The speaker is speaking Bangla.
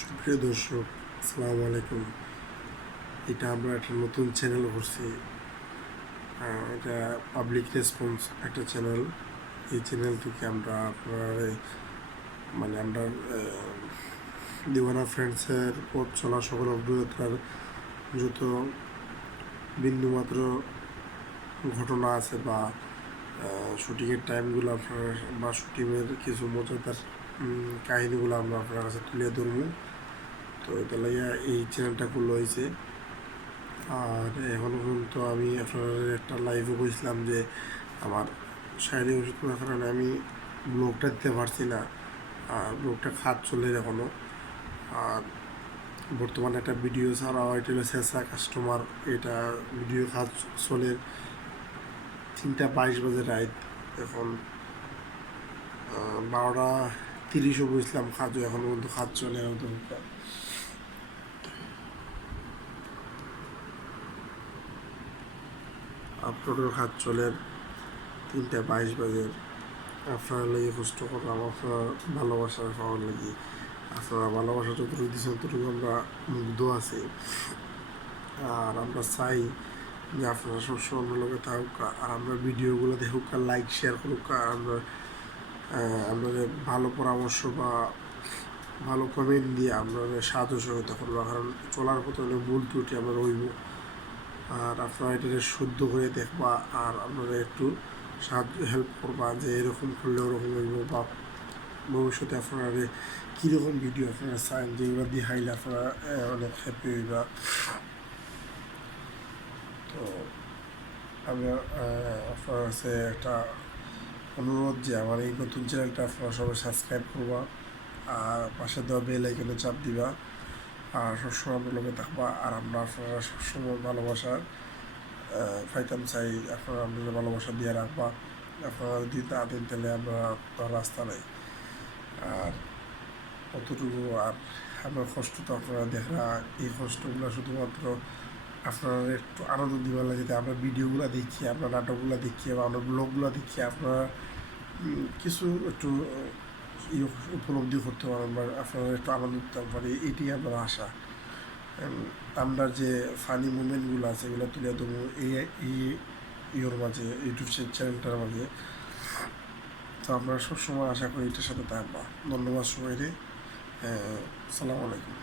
সুপ্রিয় দর্শক, আসসালামু আলাইকুম। এটা আমরা একটা নতুন চ্যানেল করছি। এটা পাবলিক রেসপন্স একটা চ্যানেল। এই চ্যানেল থেকে আমরা আমরা দিওয়ানা ফ্রেন্ডসের পথ চলা সকল অগ্রযাত্রার যত বিন্দুমাত্র ঘটনা আছে বা শুটিংয়ের টাইমগুলো আপনার বা শুটিংয়ের কিছু মজাদার কাহিনিগুলো আমরা আপনার কাছে তুলে ধরবো। তো এটা লাগিয়া এই চ্যানেলটা খুলে হয়েছে। আর এখন পর্যন্ত আমি আপনার একটা লাইভে বলছিলাম যে আমার শারীরিক অসুস্থতার কারণে আমি ব্লগটা দিতে পারছি না, আর ব্লগটা খাত চলে এখনও। আর বর্তমানে একটা ভিডিও ছাড়া এটা হলো শেষা কাস্টমার, এটা ভিডিও খাত চলে 3:22 বাজে রাত। এখন 12:30 বুঝলাম খাজও এখন পর্যন্ত খাত চলে আপলোডের খাত চলে 3:22 বাজে। আপনার লাগে কষ্ট করলাম, আপনার ভালোবাসা পাওয়ার লাগে। আপনারা ভালোবাসা যতটুকু দিচ্ছেন ততটুকু আমরা মুগ্ধ আছি। আর আমরা চাই যে আপনারা সবসময় অন্য লোকে থাকুক, আর আমরা ভিডিওগুলো দেখুক, লাইক শেয়ার করুক, আর আপনাদের ভালো পরামর্শ বা ভালো কমেন্ট দিয়ে আপনাদের সাহায্য সহযোগিতা করবো। কারণ চলার পথে অনেক ভুল ত্রুটি আমরা রইব, আর আপনারা এটা শুদ্ধ করে দেখবা আর আপনারা একটু সাহায্য হেল্প করবা যে এরকম করলে ওরকম হইব, বা ভবিষ্যতে আপনারা কীরকম ভিডিও আপনারা চান যেগুলো দিয়ে হাইলে আপনারা অনেক হ্যাপি হইবা। তো আমি আপনার কাছে একটা অনুরোধ যে আমার এই নতুন চ্যানেলটা আপনারা সবাই সাবস্ক্রাইব করবা, আর পাশে দেওয়া বেল আইকনে চাপ দিবা, আর সবসময় আমরা লোকে থাকবা। আর আমরা আপনারা সবসময় ভালোবাসা পাইতাম চাই, আপনারা আপনাদের ভালোবাসা দিয়ে রাখবা। আপনারা যদি না দেন তাহলে আমরা তো রাস্তা নেই। আর কতটুকু আর আমার কষ্ট তো আপনারা দেখা, এই কষ্টগুলো শুধুমাত্র আপনারা একটু আনন্দ দিবার লাগে যে আমরা ভিডিওগুলো দেখি, আমরা নাটকগুলো দেখি বা আমরা ব্লগগুলো দেখি, আপনারা কিছু একটু উপলব্ধি করতে পারেন বা আপনারা একটু আনন্দ দিতে পারি, এটি আমার আশা। আমরা যে ফানি মুমেন্টগুলো আছে এগুলো তুলে দেবো ইয়োর মাঝে, ইউটিউব চ্যানেলটার মাঝে। তো আমরা সবসময় আশা করি এটার সাথে থাকবা। ধন্যবাদ সবাইকে। আসসালামু আলাইকুম।